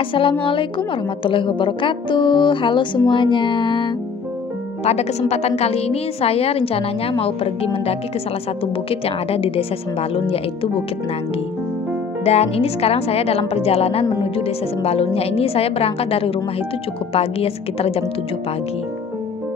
Assalamualaikum warahmatullahi wabarakatuh. Halo semuanya. Pada kesempatan kali ini saya rencananya mau pergi mendaki ke salah satu bukit yang ada di Desa Sembalun, yaitu Bukit Nanggi. Dan ini sekarang saya dalam perjalanan menuju Desa Sembalunnya. Ini saya berangkat dari rumah itu cukup pagi ya, sekitar jam 7 pagi.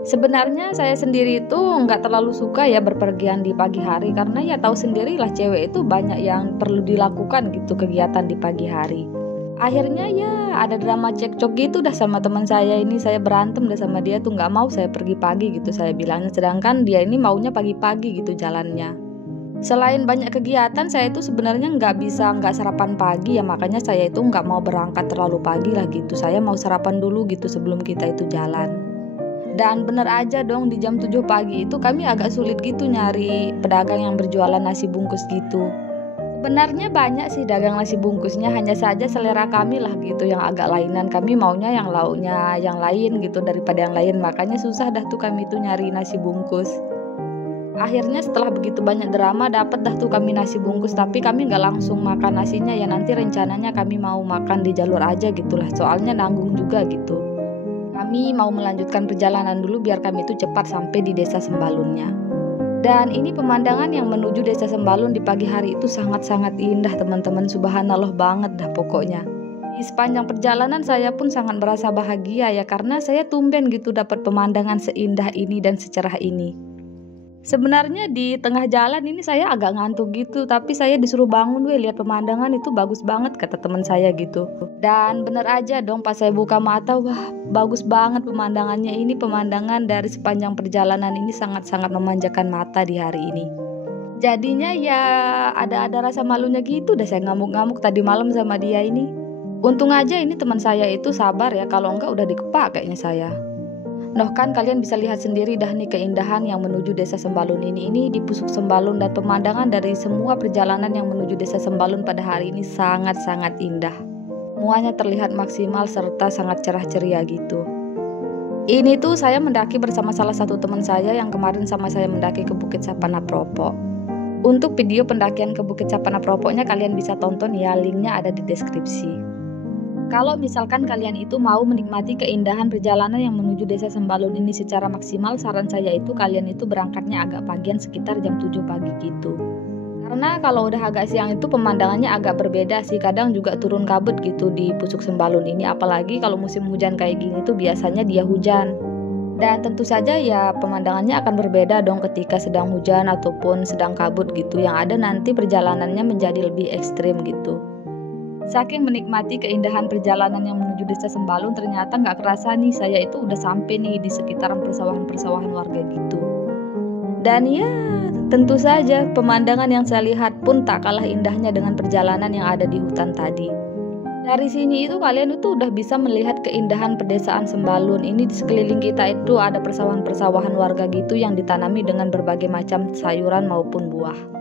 Sebenarnya saya sendiri itu nggak terlalu suka ya berpergian di pagi hari, karena ya tahu sendirilah cewek itu banyak yang perlu dilakukan gitu kegiatan di pagi hari. Akhirnya ya ada drama cekcok gitu dah sama teman saya ini. Saya berantem dah sama dia tuh, nggak mau saya pergi pagi gitu saya bilangnya, sedangkan dia ini maunya pagi-pagi gitu jalannya. Selain banyak kegiatan, saya itu sebenarnya nggak sarapan pagi ya, makanya saya itu nggak mau berangkat terlalu pagi lah gitu. Saya mau sarapan dulu gitu sebelum kita itu jalan. Dan bener aja dong, di jam 7 pagi itu kami agak sulit gitu nyari pedagang yang berjualan nasi bungkus gitu. Sebenarnya banyak sih dagang nasi bungkusnya, hanya saja selera kami lah gitu yang agak lainan. Kami maunya yang lauknya yang lain gitu daripada yang lain, makanya susah dah tuh kami tuh nyari nasi bungkus. Akhirnya setelah begitu banyak drama dapat dah tuh kami nasi bungkus, tapi kami nggak langsung makan nasinya ya, nanti rencananya kami mau makan di jalur aja gitulah, soalnya nanggung juga gitu. Kami mau melanjutkan perjalanan dulu biar kami itu cepat sampai di Desa Sembalunnya. Dan ini pemandangan yang menuju Desa Sembalun di pagi hari itu sangat-sangat indah teman-teman, subhanallah banget dah pokoknya. Di sepanjang perjalanan saya pun sangat merasa bahagia ya, karena saya tumben gitu dapat pemandangan seindah ini dan secerah ini. Sebenarnya di tengah jalan ini saya agak ngantuk gitu, tapi saya disuruh bangun, lihat pemandangan itu bagus banget kata teman saya gitu. Dan bener aja dong, pas saya buka mata, wah bagus banget pemandangannya. Ini pemandangan dari sepanjang perjalanan ini sangat-sangat memanjakan mata di hari ini. Jadinya ya ada rasa malunya gitu, dah saya ngamuk-ngamuk tadi malam sama dia ini. Untung aja ini teman saya itu sabar ya, kalau enggak udah dikepak kayaknya saya. Noh kan kalian bisa lihat sendiri dah nih keindahan yang menuju Desa Sembalun ini. Ini di Pusuk Sembalun, dan pemandangan dari semua perjalanan yang menuju Desa Sembalun pada hari ini sangat-sangat indah. Semuanya terlihat maksimal serta sangat cerah ceria gitu. Ini tuh saya mendaki bersama salah satu teman saya yang kemarin sama saya mendaki ke Bukit Sapana Propo. Untuk video pendakian ke Bukit Sapana Propoknya kalian bisa tonton ya, linknya ada di deskripsi. Kalau misalkan kalian itu mau menikmati keindahan perjalanan yang menuju Desa Sembalun ini secara maksimal, saran saya itu kalian itu berangkatnya agak pagian sekitar jam 7 pagi gitu. Karena kalau udah agak siang itu pemandangannya agak berbeda sih, kadang juga turun kabut gitu di Pusuk Sembalun ini, apalagi kalau musim hujan kayak gini tuh biasanya dia hujan. Dan tentu saja ya pemandangannya akan berbeda dong ketika sedang hujan ataupun sedang kabut gitu, yang ada nanti perjalanannya menjadi lebih ekstrim gitu. Saking menikmati keindahan perjalanan yang menuju Desa Sembalun, ternyata nggak kerasa nih saya itu udah sampai nih di sekitaran persawahan-persawahan warga gitu. Dan ya tentu saja pemandangan yang saya lihat pun tak kalah indahnya dengan perjalanan yang ada di hutan tadi. Dari sini itu kalian itu udah bisa melihat keindahan pedesaan Sembalun. Ini di sekeliling kita itu ada persawahan-persawahan warga gitu yang ditanami dengan berbagai macam sayuran maupun buah.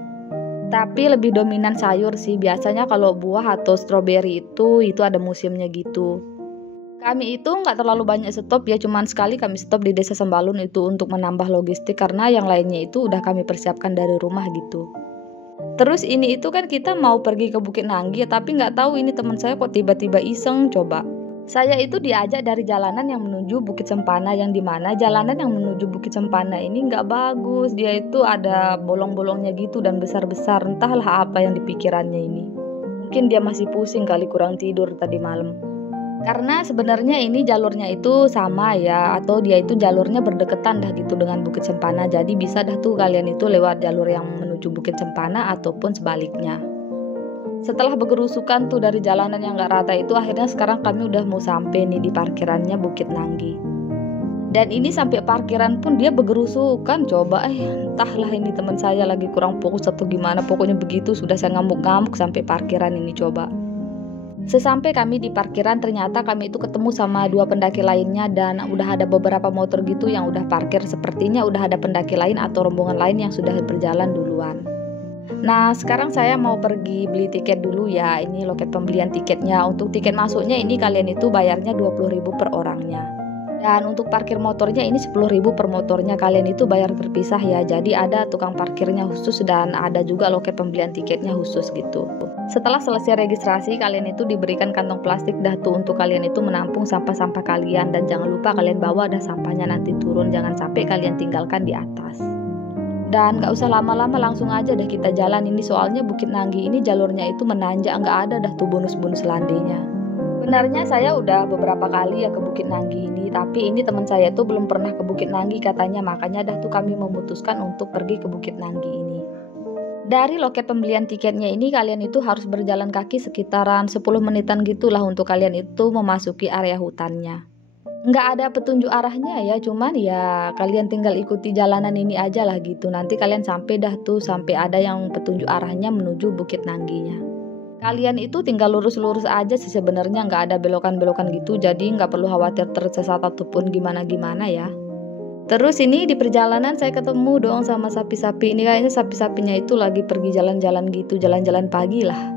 Tapi lebih dominan sayur sih, biasanya kalau buah atau stroberi itu ada musimnya gitu. Kami itu nggak terlalu banyak stop ya, cuman sekali kami stop di Desa Sembalun itu untuk menambah logistik, karena yang lainnya itu udah kami persiapkan dari rumah gitu. Terus ini itu kan kita mau pergi ke Bukit Nanggi ya, tapi nggak tahu ini teman saya kok tiba-tiba iseng coba. Saya itu diajak dari jalanan yang menuju Bukit Sempana, yang dimana jalanan yang menuju Bukit Sempana ini nggak bagus. Dia itu ada bolong-bolongnya gitu dan besar-besar, entahlah apa yang dipikirannya ini. Mungkin dia masih pusing kali, kurang tidur tadi malam. Karena sebenarnya ini jalurnya itu sama ya, atau dia itu jalurnya berdekatan dah gitu dengan Bukit Sempana. Jadi bisa dah tuh kalian itu lewat jalur yang menuju Bukit Sempana ataupun sebaliknya. Setelah bergerusukan tuh dari jalanan yang gak rata itu, akhirnya sekarang kami udah mau sampai nih di parkirannya Bukit Nanggi. Dan ini sampai parkiran pun dia bergerusukan, coba entahlah ini teman saya lagi kurang fokus atau gimana, pokoknya begitu sudah saya ngamuk-ngamuk sampai parkiran ini coba. Sesampai kami di parkiran, ternyata kami itu ketemu sama dua pendaki lainnya, dan udah ada beberapa motor gitu yang udah parkir, sepertinya udah ada pendaki lain atau rombongan lain yang sudah berjalan duluan. Nah sekarang saya mau pergi beli tiket dulu ya, ini loket pembelian tiketnya. Untuk tiket masuknya ini kalian itu bayarnya 20.000 per orangnya. Dan untuk parkir motornya ini 10.000 per motornya, kalian itu bayar terpisah ya. Jadi ada tukang parkirnya khusus dan ada juga loket pembelian tiketnya khusus gitu. Setelah selesai registrasi, kalian itu diberikan kantong plastik dah tuh untuk kalian itu menampung sampah-sampah kalian. Dan jangan lupa kalian bawa dah sampahnya nanti turun, jangan sampai kalian tinggalkan di atas. Dan gak usah lama-lama, langsung aja deh kita jalan ini, soalnya Bukit Nanggi ini jalurnya itu menanjak, gak ada dah tuh bonus-bonus landainya. Sebenarnya saya udah beberapa kali ya ke Bukit Nanggi ini, tapi ini teman saya tuh belum pernah ke Bukit Nanggi katanya, makanya dah tuh kami memutuskan untuk pergi ke Bukit Nanggi ini. Dari loket pembelian tiketnya ini kalian itu harus berjalan kaki sekitaran 10 menitan gitulah untuk kalian itu memasuki area hutannya. Nggak ada petunjuk arahnya ya, cuman ya kalian tinggal ikuti jalanan ini aja lah gitu. Nanti kalian sampai dah tuh, sampai ada yang petunjuk arahnya menuju Bukit Nangginya. Kalian itu tinggal lurus-lurus aja sih sebenarnya, nggak ada belokan-belokan gitu, jadi nggak perlu khawatir tersesat ataupun gimana-gimana ya. Terus ini di perjalanan saya ketemu dong sama sapi-sapi. Ini kayaknya sapi-sapinya itu lagi pergi jalan-jalan gitu, jalan-jalan pagi lah.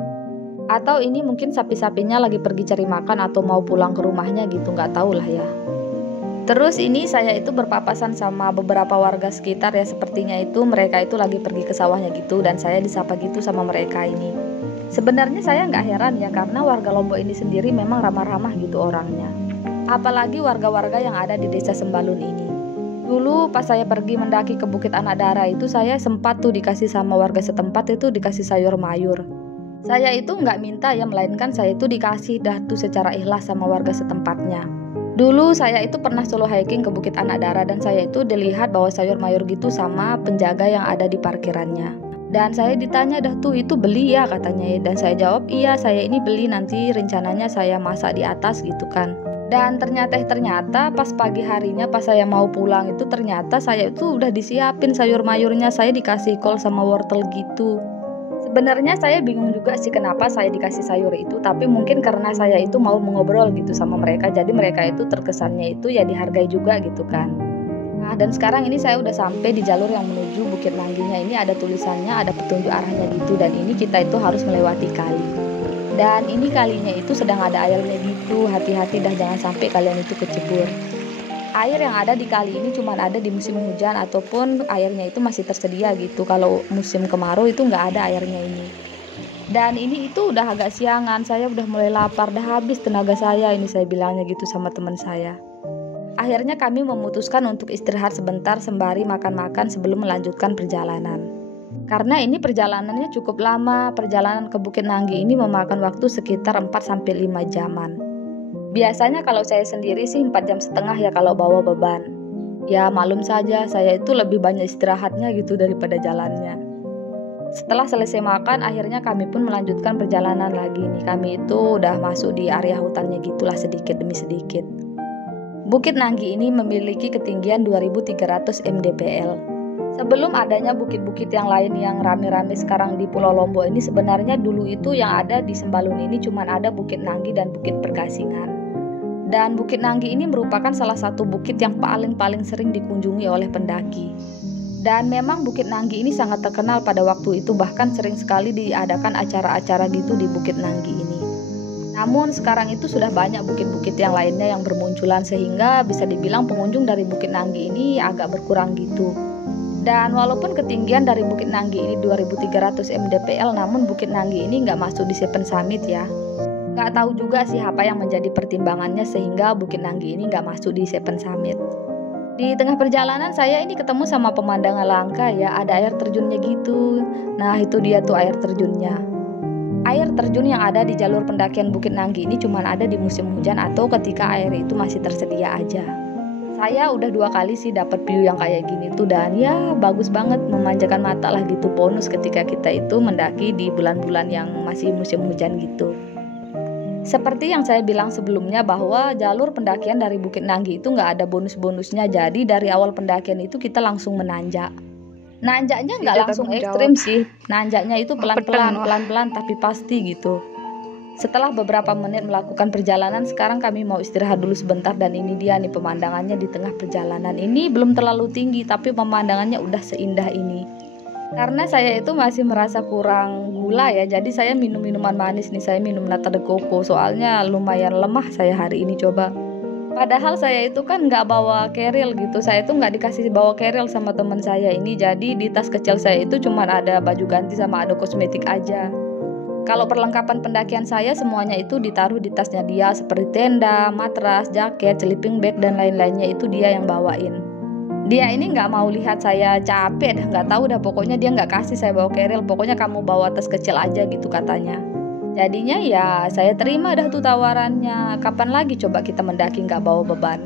Atau ini mungkin sapi-sapinya lagi pergi cari makan atau mau pulang ke rumahnya gitu, nggak tahu lah ya. Terus ini saya itu berpapasan sama beberapa warga sekitar ya, sepertinya itu mereka itu lagi pergi ke sawahnya gitu, dan saya disapa gitu sama mereka ini. Sebenarnya saya nggak heran ya, karena warga Lombok ini sendiri memang ramah-ramah gitu orangnya. Apalagi warga-warga yang ada di desa Sembalun ini. Dulu pas saya pergi mendaki ke Bukit Anak Dara itu, saya sempat tuh dikasih sama warga setempat itu dikasih sayur mayur. Saya itu nggak minta ya, melainkan saya itu dikasih dah tuh secara ikhlas sama warga setempatnya. Dulu saya itu pernah solo hiking ke Bukit Anak Dara dan saya itu dilihat bawa sayur mayur gitu sama penjaga yang ada di parkirannya. Dan saya ditanya dah tuh, itu beli ya katanya ya. Dan saya jawab iya, saya ini beli, nanti rencananya saya masak di atas gitu kan. Dan ternyata pas pagi harinya pas saya mau pulang itu ternyata saya itu udah disiapin sayur mayurnya, saya dikasih kol sama wortel gitu. Sebenarnya saya bingung juga sih kenapa saya dikasih sayur itu, tapi mungkin karena saya itu mau mengobrol gitu sama mereka, jadi mereka itu terkesannya itu ya dihargai juga gitu kan. Nah, dan sekarang ini saya udah sampai di jalur yang menuju Bukit Nangginya. Ini ada tulisannya, ada petunjuk arahnya gitu, dan ini kita itu harus melewati kali. Dan ini kalinya itu sedang ada airnya gitu, hati-hati dah jangan sampai kalian itu kecebur. Air yang ada di kali ini cuma ada di musim hujan ataupun airnya itu masih tersedia gitu. Kalau musim kemarau itu nggak ada airnya ini. Dan ini itu udah agak siangan, saya udah mulai lapar, dah habis tenaga saya ini, saya bilangnya gitu sama teman saya. Akhirnya kami memutuskan untuk istirahat sebentar sembari makan-makan sebelum melanjutkan perjalanan. Karena ini perjalanannya cukup lama, perjalanan ke Bukit Nanggi ini memakan waktu sekitar 4-5 jaman. Biasanya kalau saya sendiri sih 4,5 jam ya kalau bawa beban. Ya malum saja, saya itu lebih banyak istirahatnya gitu daripada jalannya. Setelah selesai makan, akhirnya kami pun melanjutkan perjalanan lagi nih. Kami itu udah masuk di area hutannya gitulah sedikit demi sedikit. Bukit Nanggi ini memiliki ketinggian 2.300 mdpl. Sebelum adanya bukit-bukit yang lain yang rame-rame sekarang di Pulau Lombok ini, sebenarnya dulu itu yang ada di Sembalun ini cuma ada Bukit Nanggi dan Bukit Pergasingan. Dan Bukit Nanggi ini merupakan salah satu bukit yang paling sering dikunjungi oleh pendaki. Dan memang Bukit Nanggi ini sangat terkenal pada waktu itu, bahkan sering sekali diadakan acara-acara gitu di Bukit Nanggi ini. Namun sekarang itu sudah banyak bukit-bukit yang lainnya yang bermunculan, sehingga bisa dibilang pengunjung dari Bukit Nanggi ini agak berkurang gitu. Dan walaupun ketinggian dari Bukit Nanggi ini 2.300 mdpl, namun Bukit Nanggi ini nggak masuk di Seven Summit ya. Nggak tahu juga sih apa yang menjadi pertimbangannya sehingga Bukit Nanggi ini nggak masuk di Seven Summit. Di tengah perjalanan saya ini ketemu sama pemandangan langka ya, ada air terjunnya gitu. Nah itu dia tuh air terjunnya. Air terjun yang ada di jalur pendakian Bukit Nanggi ini cuma ada di musim hujan atau ketika air itu masih tersedia aja. Saya udah 2 kali sih dapat view yang kayak gini tuh, dan ya bagus banget, memanjakan mata lah gitu. Bonus ketika kita itu mendaki di bulan-bulan yang masih musim hujan gitu. Seperti yang saya bilang sebelumnya bahwa jalur pendakian dari Bukit Nanggi itu nggak ada bonus-bonusnya. Jadi dari awal pendakian itu kita langsung menanjak. Nanjaknya nggak langsung ekstrim sih. Nanjaknya itu pelan-pelan tapi pasti gitu. Setelah beberapa menit melakukan perjalanan, sekarang kami mau istirahat dulu sebentar, dan ini dia nih pemandangannya di tengah perjalanan. Ini belum terlalu tinggi tapi pemandangannya udah seindah ini. Karena saya itu masih merasa kurang gula ya, jadi saya minum minuman manis nih. Saya minum nata de coco soalnya lumayan lemah saya hari ini. Coba Padahal saya itu kan nggak bawa keril gitu, saya itu nggak dikasih bawa keril sama teman saya ini. Jadi di tas kecil saya itu cuma ada baju ganti sama ada kosmetik aja. Kalau perlengkapan pendakian saya semuanya itu ditaruh di tasnya dia, seperti tenda, matras, jaket, sleeping bag dan lain-lainnya itu dia yang bawain. Dia ini nggak mau lihat saya capek dah, nggak tahu dah, pokoknya dia nggak kasih saya bawa keril, pokoknya kamu bawa tas kecil aja gitu katanya. Jadinya ya saya terima dah tuh tawarannya. Kapan lagi coba kita mendaki nggak bawa beban.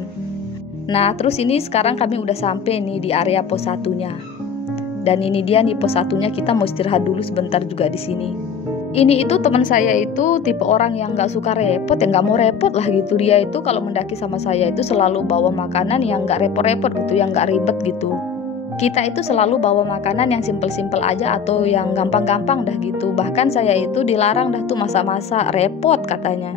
Nah terus ini sekarang kami udah sampai nih di area pos 1-nya. Dan ini dia nih pos 1-nya, kita mau istirahat dulu sebentar juga di sini. Ini itu teman saya itu tipe orang yang nggak suka repot, ya nggak mau repot lah gitu. Dia itu kalau mendaki sama saya itu selalu bawa makanan yang nggak repot-repot gitu, yang nggak ribet gitu. Kita itu selalu bawa makanan yang simpel-simpel aja atau yang gampang-gampang dah gitu. Bahkan saya itu dilarang dah tuh masak-masak, repot katanya.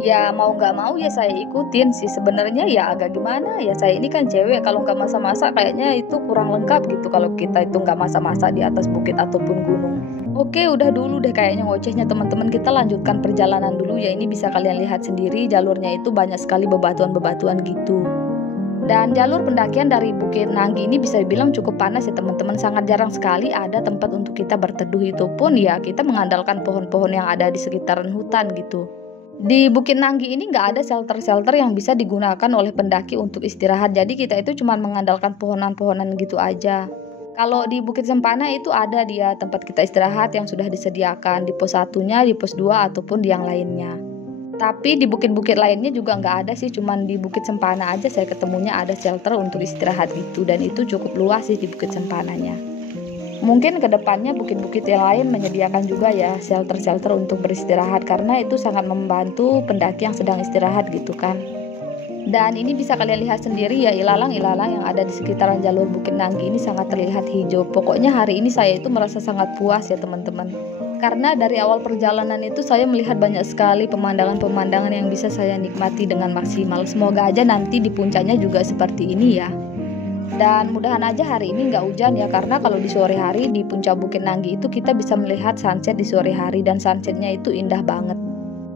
Ya mau nggak mau ya saya ikutin sih, sebenarnya ya agak gimana ya, saya ini kan cewek, kalau nggak masak-masak kayaknya itu kurang lengkap gitu kalau kita itu nggak masak-masak di atas bukit ataupun gunung. Oke, udah dulu deh kayaknya ngocehnya teman-teman, kita lanjutkan perjalanan dulu ya. Ini bisa kalian lihat sendiri, jalurnya itu banyak sekali bebatuan-bebatuan gitu. Dan jalur pendakian dari Bukit Nanggi ini bisa dibilang cukup panas ya teman-teman. Sangat jarang sekali ada tempat untuk kita berteduh, itu pun ya kita mengandalkan pohon-pohon yang ada di sekitaran hutan gitu. Di Bukit Nanggi ini nggak ada shelter-shelter yang bisa digunakan oleh pendaki untuk istirahat. Jadi kita itu cuma mengandalkan pohonan-pohonan gitu aja. Kalau di Bukit Sempana itu ada dia tempat kita istirahat yang sudah disediakan di pos 1-nya, di pos 2 ataupun di yang lainnya. Tapi di bukit-bukit lainnya juga nggak ada sih, cuman di Bukit Sempana aja saya ketemunya ada shelter untuk istirahat gitu, dan itu cukup luas sih di Bukit Sempananya. Mungkin kedepannya bukit-bukit yang lain menyediakan juga ya shelter-shelter untuk beristirahat, karena itu sangat membantu pendaki yang sedang istirahat gitu kan. Dan ini bisa kalian lihat sendiri ya, ilalang-ilalang yang ada di sekitaran jalur Bukit Nanggi ini sangat terlihat hijau. Pokoknya hari ini saya itu merasa sangat puas ya teman-teman. Karena dari awal perjalanan itu saya melihat banyak sekali pemandangan-pemandangan yang bisa saya nikmati dengan maksimal. Semoga aja nanti di puncaknya juga seperti ini ya. Dan mudahan aja hari ini nggak hujan ya, karena kalau di sore hari di puncak Bukit Nanggi itu kita bisa melihat sunset di sore hari, dan sunsetnya itu indah banget.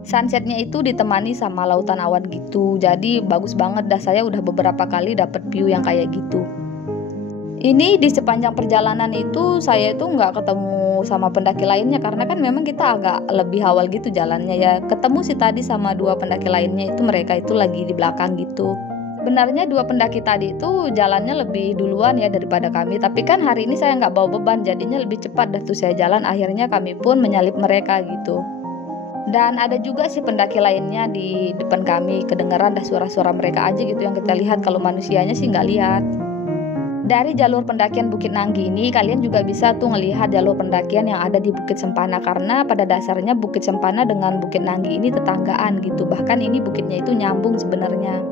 Sunsetnya itu ditemani sama lautan awan gitu, jadi bagus banget dah. Saya udah beberapa kali dapet view yang kayak gitu. Ini di sepanjang perjalanan itu saya itu nggak ketemu sama pendaki lainnya, karena kan memang kita agak lebih awal gitu jalannya ya. Ketemu sih tadi sama 2 pendaki lainnya, itu mereka itu lagi di belakang gitu. Sebenarnya 2 pendaki tadi itu jalannya lebih duluan ya daripada kami, tapi kan hari ini saya nggak bawa beban, jadinya lebih cepat dah tuh saya jalan. Akhirnya kami pun menyalip mereka gitu. Dan ada juga sih pendaki lainnya di depan kami, kedengaran dah suara-suara mereka aja gitu yang kita lihat, kalau manusianya sih nggak lihat. Dari jalur pendakian Bukit Nanggi ini kalian juga bisa tuh ngelihat jalur pendakian yang ada di Bukit Sempana, karena pada dasarnya Bukit Sempana dengan Bukit Nanggi ini tetanggaan gitu. Bahkan ini bukitnya itu nyambung sebenarnya.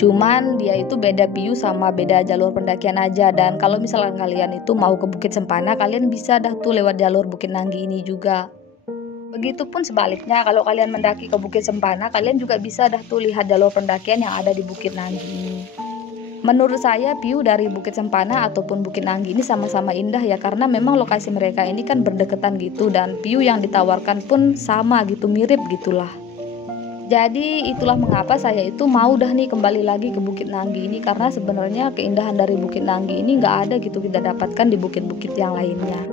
Cuman dia itu beda view sama beda jalur pendakian aja. Dan kalau misalnya kalian itu mau ke Bukit Sempana, kalian bisa dah tuh lewat jalur Bukit Nanggi ini juga. Begitupun sebaliknya, kalau kalian mendaki ke Bukit Sempana, kalian juga bisa dah tuh lihat jalur pendakian yang ada di Bukit Nanggi ini. Menurut saya view dari Bukit Sempana ataupun Bukit Nanggi ini sama-sama indah ya, karena memang lokasi mereka ini kan berdekatan gitu, dan view yang ditawarkan pun sama gitu, mirip gitulah. Jadi itulah mengapa saya itu mau dah nih kembali lagi ke Bukit Nanggi ini, karena sebenarnya keindahan dari Bukit Nanggi ini nggak ada gitu kita dapatkan di bukit-bukit yang lainnya.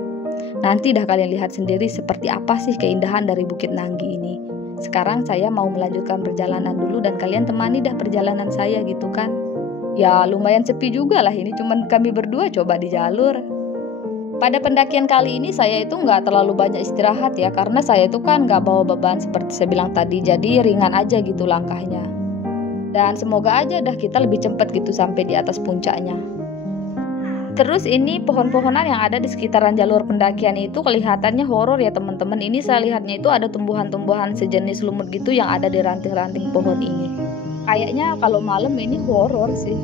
Nanti dah kalian lihat sendiri seperti apa sih keindahan dari Bukit Nanggi ini. Sekarang saya mau melanjutkan perjalanan dulu dan kalian temani dah perjalanan saya gitu kan. Ya lumayan sepi juga lah, ini cuman kami berdua coba di jalur. Pada pendakian kali ini saya itu nggak terlalu banyak istirahat ya, karena saya itu kan nggak bawa beban seperti saya bilang tadi, jadi ringan aja gitu langkahnya. Dan semoga aja dah kita lebih cepat gitu sampai di atas puncaknya. Terus ini pohon-pohonan yang ada di sekitaran jalur pendakian itu kelihatannya horor ya teman-teman. Ini saya lihatnya itu ada tumbuhan-tumbuhan sejenis lumut gitu yang ada di ranting-ranting pohon ini. Kayaknya kalau malam ini horor sih.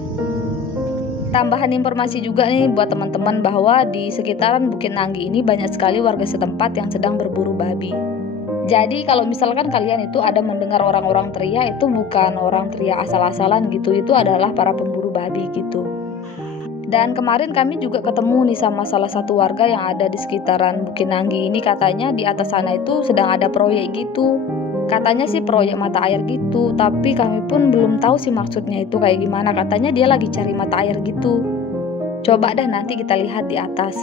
Tambahan informasi juga nih buat teman-teman bahwa di sekitaran Bukit Nanggi ini banyak sekali warga setempat yang sedang berburu babi. Jadi kalau misalkan kalian itu ada mendengar orang-orang teriak, itu bukan orang teriak asal-asalan gitu, itu adalah para pemburu babi gitu. Dan kemarin kami juga ketemu nih sama salah satu warga yang ada di sekitaran Bukit Nanggi ini, katanya di atas sana itu sedang ada proyek gitu. Katanya sih proyek mata air gitu, tapi kami pun belum tahu sih maksudnya itu kayak gimana. Katanya dia lagi cari mata air gitu. Coba dah nanti kita lihat di atas.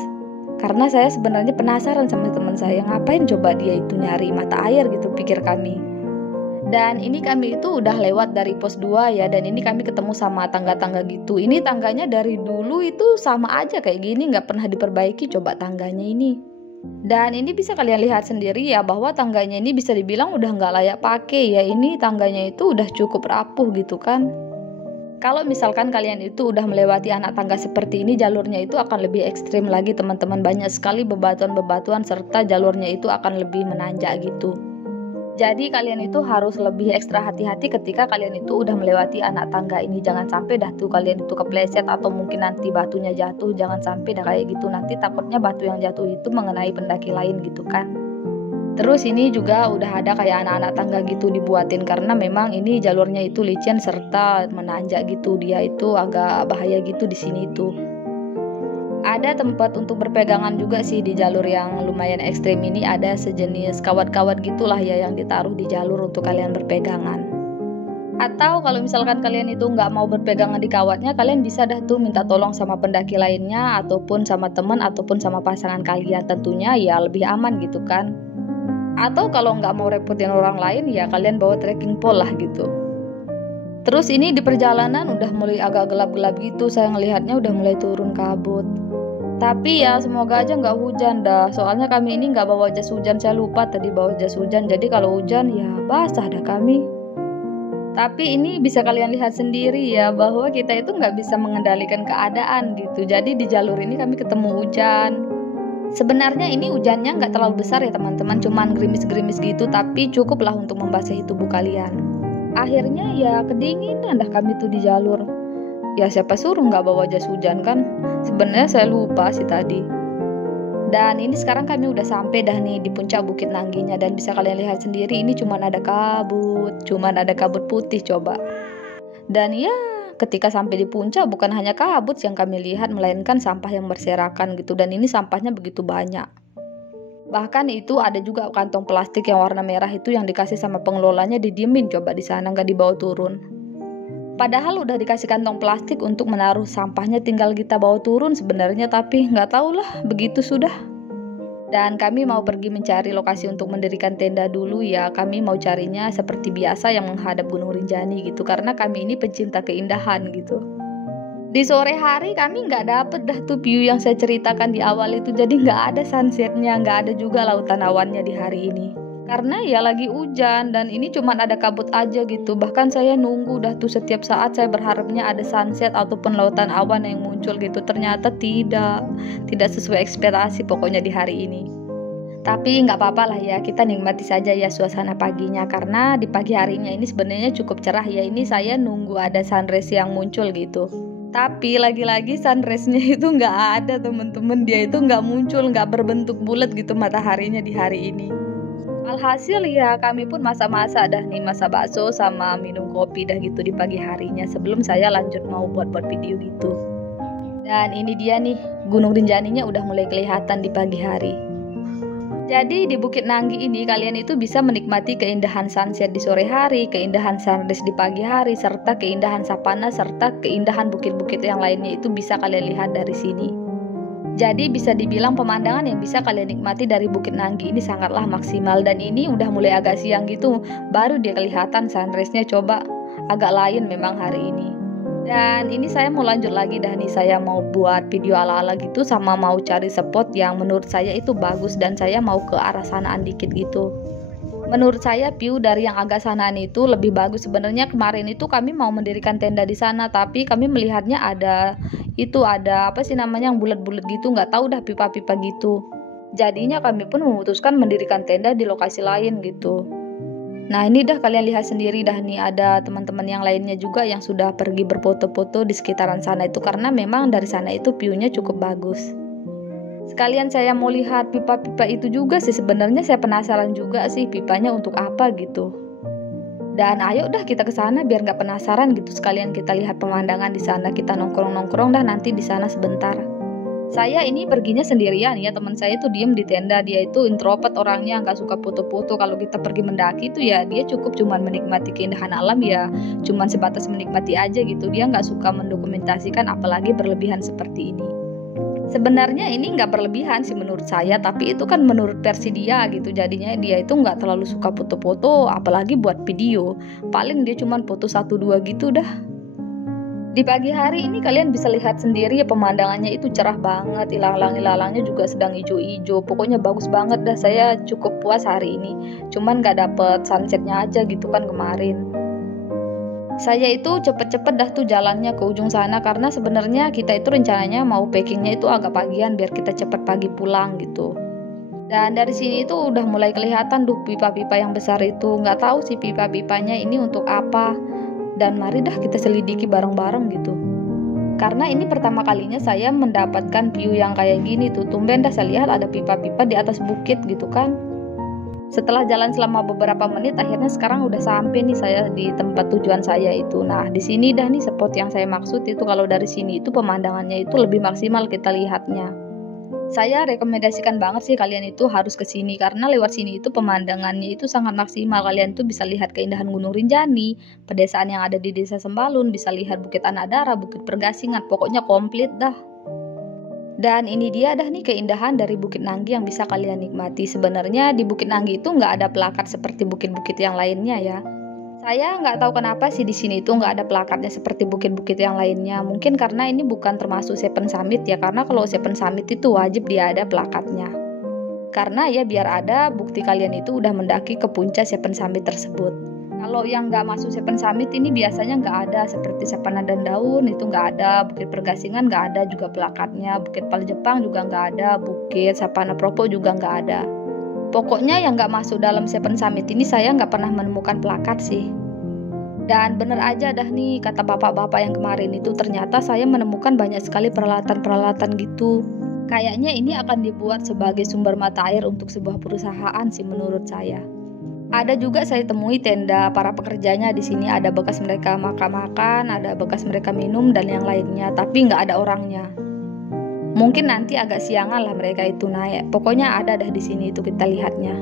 Karena saya sebenarnya penasaran sama teman saya, ngapain coba dia itu nyari mata air gitu, pikir kami. Dan ini kami itu udah lewat dari pos 2 ya, dan ini kami ketemu sama tangga-tangga gitu. Ini tangganya dari dulu itu sama aja kayak gini, nggak pernah diperbaiki, coba tangganya ini. Dan ini bisa kalian lihat sendiri ya, bahwa tangganya ini bisa dibilang udah nggak layak pakai ya. Ini tangganya itu udah cukup rapuh gitu kan. Kalau misalkan kalian itu udah melewati anak tangga seperti ini, jalurnya itu akan lebih ekstrim lagi teman-teman. Banyak sekali bebatuan-bebatuan serta jalurnya itu akan lebih menanjak gitu. Jadi kalian itu harus lebih ekstra hati-hati ketika kalian itu udah melewati anak tangga ini. Jangan sampai dah tuh kalian itu kepleset atau mungkin nanti batunya jatuh. Jangan sampai dah kayak gitu, nanti takutnya batu yang jatuh itu mengenai pendaki lain gitu kan. Terus ini juga udah ada kayak anak-anak tangga gitu dibuatin, karena memang ini jalurnya itu licin serta menanjak gitu. Dia itu agak bahaya gitu di sini tuh. Ada tempat untuk berpegangan juga sih di jalur yang lumayan ekstrim ini. Ada sejenis kawat-kawat gitulah ya yang ditaruh di jalur untuk kalian berpegangan. Atau kalau misalkan kalian itu nggak mau berpegangan di kawatnya, kalian bisa dah tuh minta tolong sama pendaki lainnya, ataupun sama teman, ataupun sama pasangan kalian. Tentunya ya lebih aman gitu kan. Atau kalau nggak mau repotin orang lain, ya kalian bawa trekking pole lah gitu. Terus ini di perjalanan udah mulai agak gelap-gelap gitu, saya ngelihatnya udah mulai turun kabut. Tapi ya semoga aja nggak hujan dah, soalnya kami ini nggak bawa jas hujan, saya lupa tadi bawa jas hujan, jadi kalau hujan ya basah dah kami. Tapi ini bisa kalian lihat sendiri ya, bahwa kita itu nggak bisa mengendalikan keadaan gitu. Jadi di jalur ini kami ketemu hujan. Sebenarnya ini hujannya nggak terlalu besar ya teman-teman, cuman gerimis-gerimis gitu, tapi cukuplah untuk membasahi tubuh kalian. Akhirnya ya kedinginan dah kami tuh di jalur. Ya siapa suruh nggak bawa jas hujan kan? Sebenarnya saya lupa sih tadi. Dan ini sekarang kami udah sampai dah nih di puncak Bukit Nangginya, dan bisa kalian lihat sendiri ini cuman ada kabut putih coba. Dan ya ketika sampai di puncak bukan hanya kabut yang kami lihat, melainkan sampah yang berserakan gitu, dan ini sampahnya begitu banyak. Bahkan itu ada juga kantong plastik yang warna merah itu yang dikasih sama pengelolanya, didiemin coba di sana, nggak dibawa turun. Padahal udah dikasih kantong plastik untuk menaruh sampahnya, tinggal kita bawa turun sebenarnya, tapi nggak tahulah begitu sudah. Dan kami mau pergi mencari lokasi untuk mendirikan tenda dulu ya. Kami mau carinya seperti biasa yang menghadap Gunung Rinjani gitu, karena kami ini pencinta keindahan gitu. Di sore hari kami nggak dapet dah tuh view yang saya ceritakan di awal itu, jadi nggak ada sunsetnya, nggak ada juga lautan awannya di hari ini. Karena ya lagi hujan dan ini cuman ada kabut aja gitu. Bahkan saya nunggu dah tuh setiap saat, saya berharapnya ada sunset ataupun lautan awan yang muncul gitu. Ternyata tidak sesuai ekspektasi pokoknya di hari ini. Tapi nggak apa-apa lah ya, kita nikmati saja ya suasana paginya, karena di pagi harinya ini sebenarnya cukup cerah ya. Ini saya nunggu ada sunrise yang muncul gitu. Tapi lagi-lagi sunrise-nya itu nggak ada temen-temen, dia itu nggak muncul, nggak berbentuk bulat gitu mataharinya di hari ini. Alhasil ya kami pun masak-masak dah nih, masak bakso sama minum kopi dah gitu di pagi harinya, sebelum saya lanjut mau buat video gitu. Dan ini dia nih, Gunung Rinjaninya udah mulai kelihatan di pagi hari. Jadi di Bukit Nanggi ini kalian itu bisa menikmati keindahan sunset di sore hari, keindahan sunrise di pagi hari, serta keindahan sapana, serta keindahan bukit-bukit yang lainnya itu bisa kalian lihat dari sini. Jadi bisa dibilang pemandangan yang bisa kalian nikmati dari Bukit Nanggi ini sangatlah maksimal. Dan ini udah mulai agak siang gitu, baru dia kelihatan sunrise-nya, coba agak lain memang hari ini. Dan ini saya mau lanjut lagi dah nih, saya mau buat video ala-ala gitu, sama mau cari spot yang menurut saya itu bagus, dan saya mau ke arah sanaan dikit gitu. Menurut saya view dari yang agak sanaan itu lebih bagus. Sebenarnya kemarin itu kami mau mendirikan tenda di sana, tapi kami melihatnya ada apa sih namanya yang bulat-bulat gitu, nggak tahu dah, pipa-pipa gitu. Jadinya kami pun memutuskan mendirikan tenda di lokasi lain gitu. Nah ini dah kalian lihat sendiri dah nih, ada teman-teman yang lainnya juga yang sudah pergi berfoto-foto di sekitaran sana itu, karena memang dari sana itu view-nya cukup bagus. Sekalian saya mau lihat pipa-pipa itu juga sih, sebenarnya saya penasaran juga sih pipanya untuk apa gitu. Dan ayo dah kita ke sana biar nggak penasaran gitu, sekalian kita lihat pemandangan di sana, kita nongkrong-nongkrong dah nanti di sana sebentar. Saya ini perginya sendirian ya, teman saya itu diem di tenda, dia itu introvert orangnya, nggak suka foto-foto. Kalau kita pergi mendaki itu ya dia cukup cuman menikmati keindahan alam ya, cuman sebatas menikmati aja gitu. Dia nggak suka mendokumentasikan apalagi berlebihan seperti ini. Sebenarnya ini nggak berlebihan sih menurut saya, tapi itu kan menurut versi dia gitu. Jadinya dia itu nggak terlalu suka foto-foto, apalagi buat video. Paling dia cuman foto 1-2 gitu dah. Di pagi hari ini kalian bisa lihat sendiri ya, pemandangannya itu cerah banget, ilalang-ilangnya juga sedang hijau-hijau. Pokoknya bagus banget dah, saya cukup puas hari ini. Cuman gak dapet sunsetnya aja gitu kan kemarin. Saya itu cepet-cepet dah tuh jalannya ke ujung sana, karena sebenarnya kita itu rencananya mau packingnya itu agak pagian biar kita cepet pagi pulang gitu. Dan dari sini itu udah mulai kelihatan tuh pipa-pipa yang besar itu. Nggak tahu sih pipa-pipanya ini untuk apa. Dan mari dah kita selidiki bareng-bareng gitu. Karena ini pertama kalinya saya mendapatkan view yang kayak gini tuh. Tumben dah saya lihat ada pipa-pipa di atas bukit gitu kan. Setelah jalan selama beberapa menit, akhirnya sekarang udah sampai nih saya di tempat tujuan saya itu. Nah, di sini dah nih spot yang saya maksud itu. Kalau dari sini itu pemandangannya itu lebih maksimal kita lihatnya. Saya rekomendasikan banget sih kalian itu harus ke sini, karena lewat sini itu pemandangannya itu sangat maksimal. Kalian tuh bisa lihat keindahan Gunung Rinjani, pedesaan yang ada di Desa Sembalun, bisa lihat Bukit Anadara, Bukit Pergasingan, pokoknya komplit dah. Dan ini dia dah nih keindahan dari Bukit Nanggi yang bisa kalian nikmati. Sebenarnya di Bukit Nanggi itu nggak ada plakat seperti bukit-bukit yang lainnya ya. Saya nggak tahu kenapa sih di sini itu nggak ada plakatnya seperti bukit-bukit yang lainnya. Mungkin karena ini bukan termasuk Seven Summit ya, karena kalau Seven Summit itu wajib dia ada plakatnya. Karena ya biar ada bukti kalian itu udah mendaki ke puncak Seven Summit tersebut. Kalau yang nggak masuk Seven Summit ini biasanya nggak ada, seperti Sapana dan Daun itu nggak ada, Bukit Pergasingan nggak ada juga plakatnya, Bukit Paljepang juga nggak ada, Bukit Sapana Propo juga nggak ada. Pokoknya yang nggak masuk dalam Seven Summit ini saya nggak pernah menemukan plakat sih. Dan bener aja dah nih kata bapak-bapak yang kemarin itu, ternyata saya menemukan banyak sekali peralatan-peralatan gitu. Kayaknya ini akan dibuat sebagai sumber mata air untuk sebuah perusahaan sih menurut saya. Ada juga saya temui tenda para pekerjanya di sini, ada bekas mereka makan-makan, ada bekas mereka minum dan yang lainnya, tapi nggak ada orangnya. Mungkin nanti agak siangan lah mereka itu naik. Pokoknya ada dah di sini itu kita lihatnya.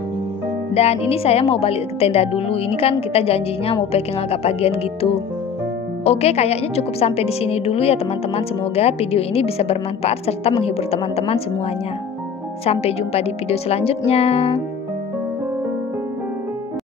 Dan ini saya mau balik ke tenda dulu. Ini kan kita janjinya mau packing agak pagian gitu. Oke, kayaknya cukup sampai di sini dulu ya teman-teman. Semoga video ini bisa bermanfaat serta menghibur teman-teman semuanya. Sampai jumpa di video selanjutnya.